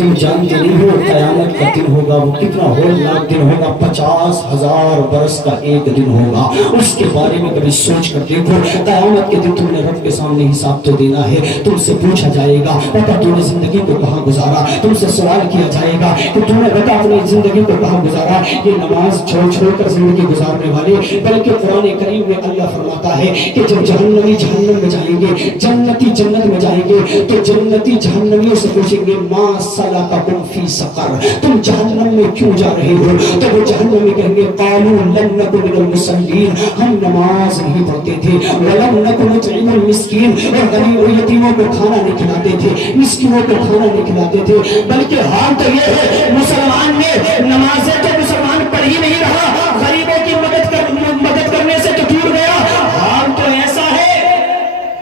تم جانتے نہیں ہو قیامت کا دن ہوگا وہ کتنا ہولناک دن ہوگا، 50,000 برس کا ایک دن ہوگا۔ اس کے بارے میں کبھی سوچ کر دیکھو، قیامت کے دن تم نے رب کے سامنے حساب تو دینا ہے، تم سے پوچھا جائے گا بتا تو نے زندگی کو کہاں گزارا، تم سے سوال کیا جائے گا کہ تم نے بتا اپنی زندگی کو کہاں گزارا۔ یہ نماز چھوڑ چھوڑ کر زندگی گزارنے والے، بلکہ قرآن کریم میں اللہ فرماتا ہے کہ جب جہنمی جہنم میں جائیں گے، جنتی جنت میں جائیں گے، تو جنتی جہنمیوں سے پوچھیں گے ما سلککم فی سقر، تم جہنم میں کیوں جا رہے ہو؟ تو وہ جہنمی کہیں گے قالوا لم نک من المصلین، ہم نماز نہیں پڑھتے تھے، ولم نک نطعم المسکین، اور غریب و یتیموں کو کھانا نہیں کھلاتے تھے، مسکینوں کو کھانا نہیں کھلاتے تھے۔ بلکہ حال تو یہ ہے مسلمان نے نمازیں تو مسلمان پڑھ ہی نہیں رہا، غریبوں کی مدد کرنے سے تو دور گیا۔ حال تو ایسا ہے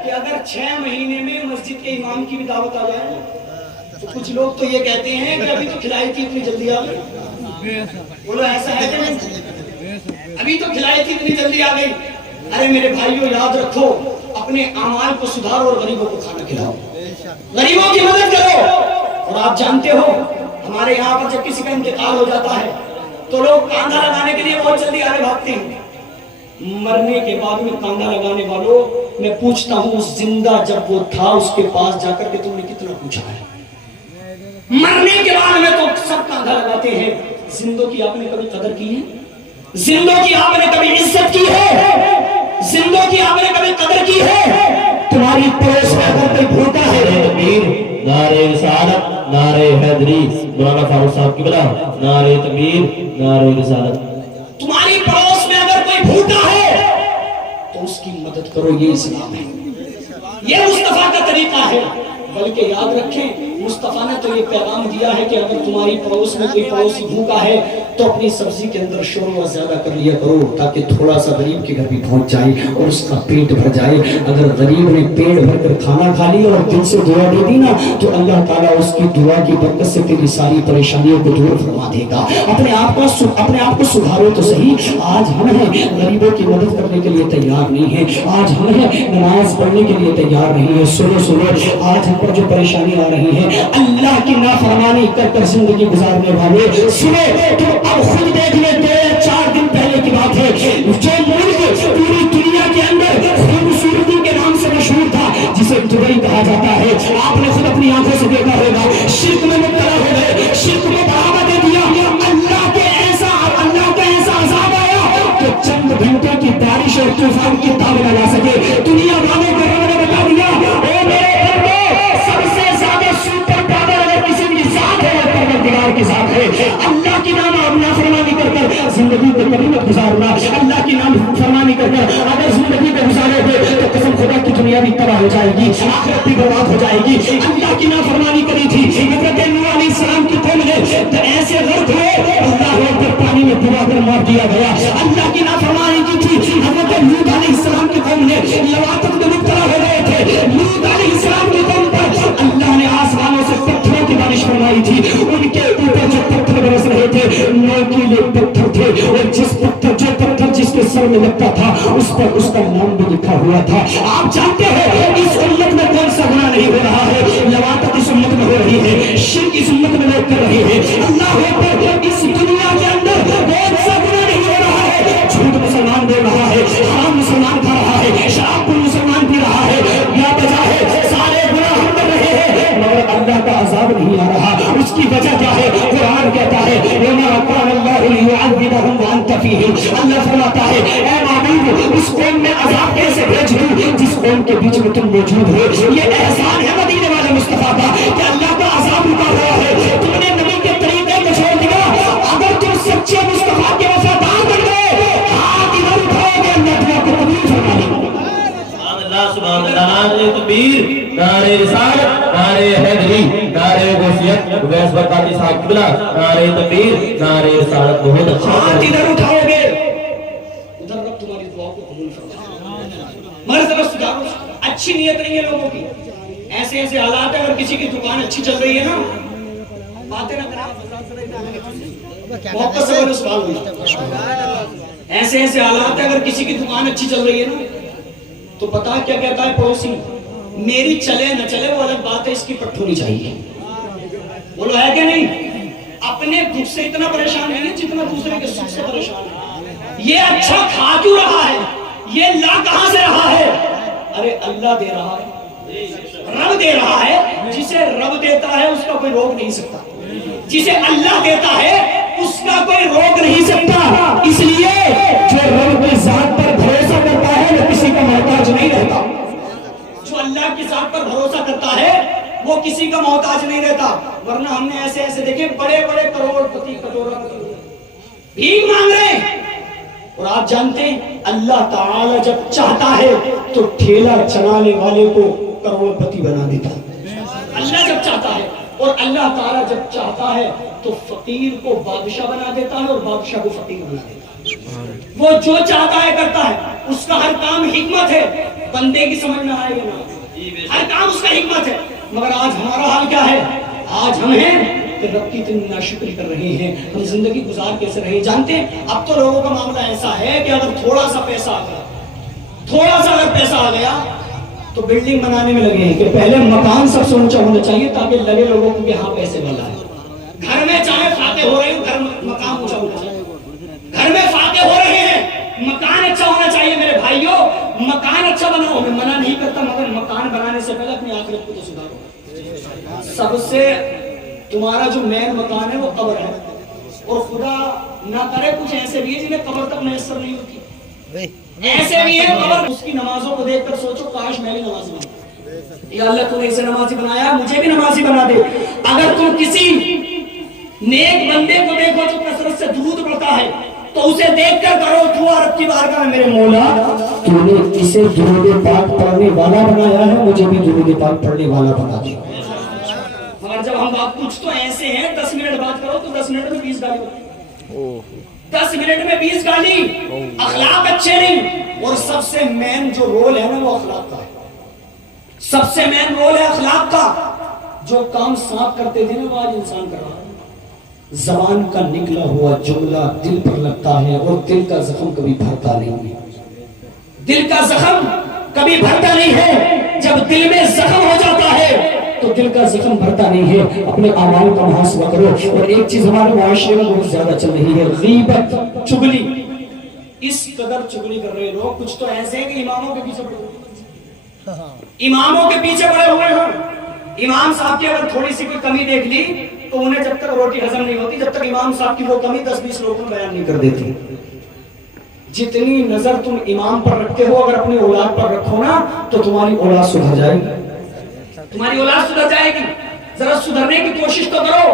کہ اگر 6 مہینے میں مسجد کے امام کی بھی دعوت آ جائے تو کچھ لوگ تو یہ کہتے ہیں کہ ابھی تو کھلائی تھی اتنی جلدی آ گئی۔ بولو ایسا ہے کہ نہیں؟ ابھی تو کھلائی تھی اتنی جلدی آ گئی۔ ارے میرے بھائیوں یاد رکھو، اپنے اعمال کو سدھارو اور غریبوں کو کھانا کھلاؤ، غریبوں کی مدد کرو۔ اور آپ جانتے ہو ہمارے یہاں پر جب کسی کا انتقال ہو جاتا ہے تو لوگ کاندھا لگانے کے لیے بہت جلدی آگے بھاگتے ہیں۔ مرنے کے بعد میں کاندھا لگانے والوں میں پوچھتا ہوں زندہ جب وہ تھا اس کے پاس جا کر کے تم نے کتنا پوچھا ہے؟ مرنے کے بعد میں تو سب کاندھا لگاتے ہیں، زندوں کی آپ نے کبھی قدر کی ہے؟ زندوں کی آپ نے کبھی عزت کی ہے؟ زندوں کی آپ نے کبھی قدر کی ہے؟ تمہاری پڑوس میں اگر کوئی بھوکا ہے، تکبیر، نعرہ رسالت، نعرہ حیدری، مولانا فاروق صاحب کی بلا، نعرہ تکبیر، نعرہ رسالت۔ تمہاری پڑوس میں اگر کوئی بھوکا ہے تو اس کی مدد کرو، یہ اسلام ہے، یہ مصطفیٰ کا طریقہ ہے۔ بلکہ یاد رکھیں مصطفیٰ نے تو یہ پیغام دیا ہے کہ اگر تمہاری پڑوس میں کوئی پڑوسی بھوکا ہے تو اپنی سبزی کے اندر شوربہ زیادہ کر لیا کرو تاکہ تھوڑا سا غریب کے گھر بھی پہنچ جائے اور اس کا پیٹ بھر جائے۔ اگر غریب نے پیٹ بھر کر کھانا کھا لیا اور دل سے دعا دے دی نا تو اللہ تعالیٰ اس کی دعا کی برکت سے تیری ساری پریشانیوں کو دور فرما دے گا۔ اپنے آپ کو سدھارو تو صحیح۔ آج ہم ہیں غریبوں کی مدد کرنے کے لیے تیار نہیں ہیں، آج ہم ہیں نماز پڑھنے کے لیے تیار نہیں ہیں۔ سنو آج ہم پر جو پریشانی آ رہی ہے اللہ کی نافرمانی کر کر زندگی گزارنے والے، سنو تم اب خود دیکھ لے، 2 یا 4 دن پہلے کی بات ہے، جو ملک پوری دنیا کے اندر خوبصورتی کے نام سے مشہور تھا جسے دبئی کہا جاتا ہے، آپ نے خود اپنی آنکھوں سے دیکھا ہوگا، شرک میں مبتلا ہو گئے، شرک میں بڑھاوا دے دیا، اللہ کا ایسا عذاب آیا کہ چند گھنٹوں کی بارش اور طوفان کی تاب نہ لا سکے۔ دنیا والوں کو رب نے بتا دیا اے میرے بندو، سب سے زیادہ سپر پاور اگر کسی کی ذات ہے وہ پروردگار کی ذات ہے۔ اللہ کی نام نافرمانی کر کر زندگی کو کبھی مت گزارنا، اللہ کی نام فرمانی کر کر اگر زندگی کو گزارے ہوئے تو قسم خدا کی دنیا بھی تباہ ہو جائے گی، آخرت بھی برباد ہو جائے گی۔ اللہ کی نافرمانی کری تھی حضرت نوح علیہ السلام کی قوم نے تو ایسے غرق ہوئے اللہ اکبر پانی میں ڈبا کر مار دیا گیا۔ اللہ کی نافرمانی کی تھی حضرت لوط علیہ السلام کی قوم نے، لواطت میں مبتلا ہو گئے تھے، لوط علیہ السلام کی قوم پر اللہ نے آسمانوں سے پتھروں کی بارش فرمائی تھی، ان کے اوپر جو پتھر برس رہے تھے نوکیلے پتھر تھے، اور جو پتھر جس کے سر میں لگتا تھا اس پر اس کا نام بھی لکھا ہوا تھا۔ آپ جانتے ہو اس امت میں کون سا گناہ نہیں ہو رہا ہے؟ لواطت اس امت میں ہو رہی ہے، شرک اس امت میں لوگ کر رہے ہیں، اللہ اکبر اس دنیا کے اندر کون سا گناہ نہیں ہو رہا ہے؟ جھوٹ مسلمان بول رہا ہے، حرام مسلمان کھا رہا ہے، شراب پر مسلمان پی رہا ہے، یا وجہ ہے سارے گناہ ہم کر رہے ہیں مگر اللہ کا عذاب نہیں آ رہا۔ اس کی وجہ کیا ہے؟ قرآن کہتا ہے وَمَا كَانَ اللَّهُ لِيُعَذِّبَهُمْ وَأَنْتَ فِيهِمْ، اللہ فرماتا ہے اے معبود اس قوم میں عذاب کیسے بھیج دوں جس قوم کے بیچ میں تم موجود ہو۔ یہ احسان ہے مدینے والے مصطفیٰ کا کہ اللہ کا عذاب رکا ہوا ہے، تم نے نبی کے طریقے کو چھوڑ دیا۔ اگر تم سچے مصطفیٰ کے وفادار بن گئے ہاتھ ادھر اٹھاؤ گے اللہ دعا کو قبول فرما لے گا۔ سبحان اللہ، سبحان اللہ، نعرہ تکبیر، نعرہ رسالت، نعرہ حیدری، نعرہ غوثیت، اویس برکاتی صاحب کی بلا، نعرہ تکبیر، نعرہ رسالت۔ بہت اچھا ہاتھ ادھر اٹھاؤ گے ادھر رب تمہاری دعا کو قبول فرما لے گا۔ مگر زبردست اچھی نیت نہیں ہے لوگوں کی، ایسے ایسے حالات ہے۔ اگر کسی کی دکان اچھی چل رہی ہے نا باتیں نہ کرا محبت سے سوال ہوئی، ایسے ایسے حالات ہے اگر کسی کی دکان اچھی چل رہی ہے نا تو پتا کیا کہتا ہے پڑوسی، میری چلے نہ چلے وہ الگ بات ہے، اس کی پٹ ہونی چاہیے۔ بولو ہے کہ نہیں؟ اپنے دکھ سے اتنا پریشان نہیں ہے جتنا دوسرے کے سکھ سے پریشان ہے. یہ اچھا کھا کیوں رہا ہے؟ یہ لا کہاں سے رہا ہے؟ ارے اللہ دے رہا ہے، رب دے رہا ہے. جسے رب دیتا ہے اس کا کوئی روک نہیں سکتا، جسے اللہ دیتا ہے اس کا کوئی روک نہیں سکتا. اس لیے جو رب کی ذات پر بھروسہ کرتا ہے وہ کسی کا محتاج نہیں رہتا. جو اللہ کی ذات پر بھروسہ کرتا ہے وہ کسی کا محتاج نہیں رہتا. ورنہ ہم نے ایسے ایسے دیکھے بڑے بڑے کروڑ پتی کٹورا بھیک مانگ رہے ہیں. اور آپ جانتے ہیں اللہ تعالی جب چاہتا ہے تو ٹھیلا چلانے والے کو کروڑ پتی بنا دیتا ہے. اللہ جب چاہتا ہے، اور اللہ تعالی جب چاہتا ہے تو فقیر کو بادشاہ بنا دیتا ہے اور بادشاہ کو فقیر بنا دیتا ہے. وہ جو چاہتا ہے کرتا ہے. اس کا ہر کام حکمت ہے. بندے کی سمجھ میں آئے گا نا، ہر کام اس کا حکمت ہے. مگر آج ہمارا حال کیا ہے؟ آج ہم ہیں کہ رب کی اتنی ناشکری کر رہے ہیں. ہم زندگی گزار کیسے رہے؟ جانتے ہیں اب تو لوگوں کا معاملہ ایسا ہے کہ اگر تھوڑا سا پیسہ آ گیا، تھوڑا سا اگر پیسہ آ گیا تو بلڈنگ بنانے میں لگے ہیں کہ پہلے مکان سب سے اونچا ہونا چاہیے تاکہ لگے لوگوں کو کہ ہاں پیسے والا ہے. گھر میں چاہے فاتح ہو رہے ہیں، گھر مکان اونچا ہونا چاہیے. گھر میں فاتح ہو رہے ہیں، مکان اچھا ہونا چاہیے. میرے بھائیوں مکان اچھا بناؤ، میں منع نہیں کرتا، مگر مکان بنانے سے پہلے اپنی آخرت کو تو سدھارو. سب سے تمہارا جو مین مکان ہے وہ قبر ہے. اور خدا نہ کرے کچھ ایسے بھی ہے جنہیں قبر تک میسر نہیں ہوتی. ایسے بھی ہے قبر. اس کی نمازوں کو دیکھ کر سوچو کاش میں بھی نمازی بنوں. یا اللہ تو نے اسے نمازی بنایا، مجھے بھی نمازی بنا دے. اگر تم کسی نیک بندے کو دیکھو جو کثرت سے درود پڑھتا ہے تو اسے دیکھ کر کرو دعا رب کی بارگاہ میں، میرے مولا تو نے اسے درود پاک پڑھنے والا بنایا ہے، مجھے بھی درود پاک پڑھنے والا بنا دے. مگر جب ہم بات کچھ تو ایسے ہیں 10 منٹ بات کرو تو 10 منٹ میں 20 گالی ہوتی ہے. 10 منٹ میں 20 گالی. اخلاق اچھے نہیں. اور سب سے مین جو رول ہے نا وہ اخلاق کا ہے. سب سے مین رول ہے اخلاق کا. جو کام سانپ کرتے تھے نا وہ آج انسان کر رہا ہے. زبان کا نکلا ہوا جملہ دل پر لگتا ہے اور دل کا زخم کبھی بھرتا نہیں ہے. دل کا زخم کبھی بھرتا نہیں ہے. جب دل میں زخم ہو جاتا ہے تو دل کا زخم بھرتا نہیں ہے. اپنے اعمال کا محاسبہ کرو. اور ایک چیز ہمارے معاشرے میں بہت زیادہ چل رہی ہے، غیبت، چغلی. اس قدر چغلی کر رہے لوگ. کچھ تو ایسے ہیں کہ اماموں کے پیچھے پڑے ہوئے، اماموں کے پیچھے پڑے ہوئے ہیں. امام صاحب کی اگر تھوڑی سی کوئی کمی دیکھ لی تو انہیں جب تک روٹی ہضم نہیں ہوتی جب تک امام صاحب کی وہ کمی 10-20 لوگوں میں بیان نہیں کر دیتی. جتنی نظر تم امام پر رکھتے ہو اگر اپنی اولاد پر رکھو نا تو تمہاری اولاد سدھر جائے گی. تمہاری اولاد سدھر جائے گی. ذرا سدھرنے کی کوشش تو کرو.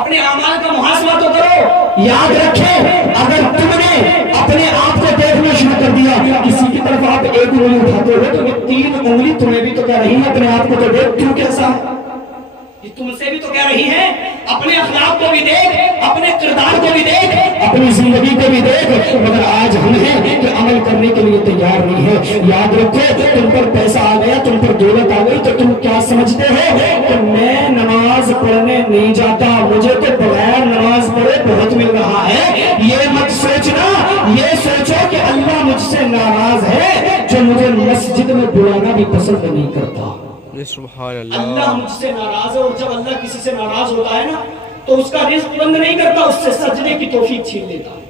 اپنے اعمال کا محاسبہ تو کرو. یاد رکھے اگر تم نے اپنے آپ کو دیکھنا شروع کر دیا، کسی کی طرف آپ ایک انگلی اٹھاتے ہو تو یہ 3 انگلی تمہیں بھی تو کہہ رہی ہے اپنے آپ کو تو دیکھ تو کیسا ہے. یہ تم سے بھی تو کہہ رہی ہے اپنے اخلاق کو بھی دیکھ، اپنے کردار کو بھی دیکھ، اپنی زندگی کو بھی دیکھ. مگر آج ہم ہیں کہ عمل کرنے کے لیے تیار نہیں ہے. یاد رکھو تم پر پیسہ آ گیا، تم پر دولت آ گئی تو تم کیا سمجھتے ہو کہ میں نماز پڑھنے نہیں جاتا، مجھے تو بغیر نماز پڑھے بہت مل رہا ہے. یہ مت سوچنا. یہ سوچو کہ اللہ مجھ سے ناراض ہے جو مجھے مسجد میں بلانا بھی پسند نہیں کرتا. سبحان اللہ. اللہ مجھ سے ناراض ہے. اور جب اللہ کسی سے ناراض ہوتا ہے نا تو اس کا رزق بند نہیں کرتا، اس سے سجدے کی توفیق چھین لیتا ہے.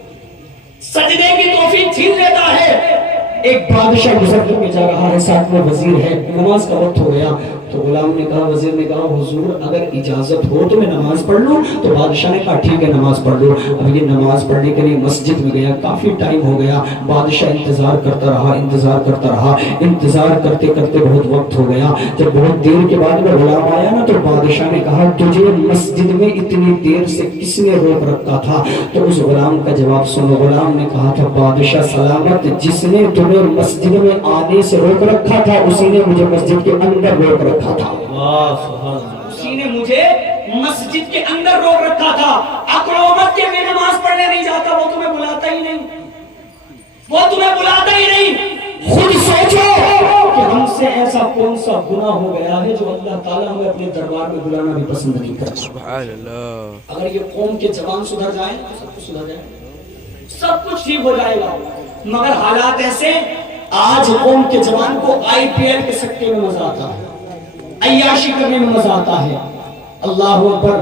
سجدے کی توفیق چھین لیتا ہے. ایک بادشاہ گزر کے جا رہا ہے، ساتھ میں وزیر ہے. نماز کا وقت ہو گیا تو غلام نے کہا، وزیر نے کہا حضور اگر اجازت ہو تو میں نماز پڑھ لوں. تو بادشاہ نے کہا ٹھیک ہے نماز پڑھ لو. اب یہ نماز پڑھنے کے لیے مسجد میں گیا. کافی ٹائم ہو گیا. بادشاہ انتظار کرتا رہا، انتظار کرتا رہا. انتظار کرتے کرتے بہت وقت ہو گیا. جب بہت دیر کے بعد میں غلام آیا نا تو بادشاہ نے کہا تجھے مسجد میں اتنی دیر سے کس نے روک رکھا تھا؟ تو اس غلام کا جواب سنو. غلام نے کہا تھا بادشاہ سلامت، جس نے تمہیں مسجد میں آنے سے روک رکھا تھا اسی نے مجھے مسجد کے اندر روک رکھا تھا. اسی نے مجھے مسجد کے اندر روک رکھا تھا. اقلومت کے میں نماز پڑھنے نہیں جاتا، وہ تمہیں بلاتا ہی نہیں، وہ تمہیں بلاتا ہی نہیں. خود سوچو کہ ہم سے ایسا کون سا گناہ ہو گیا ہے جو اللہ تعالیٰ ہمیں اپنے دربار میں بلانا بھی پسند نہیں کرتا. سبحان اللہ. اگر یہ قوم کے جوان سدھر جائیں تو سب کچھ سدھر جائے، سب کچھ ٹھیک ہو جائے گا. مگر حالات ایسے، آج قوم کے جوان کو IPL کے سکے میں مزہ آتا ہے، عیاشی کرنے میں مزہ آتا ہے. اللہ اکبر.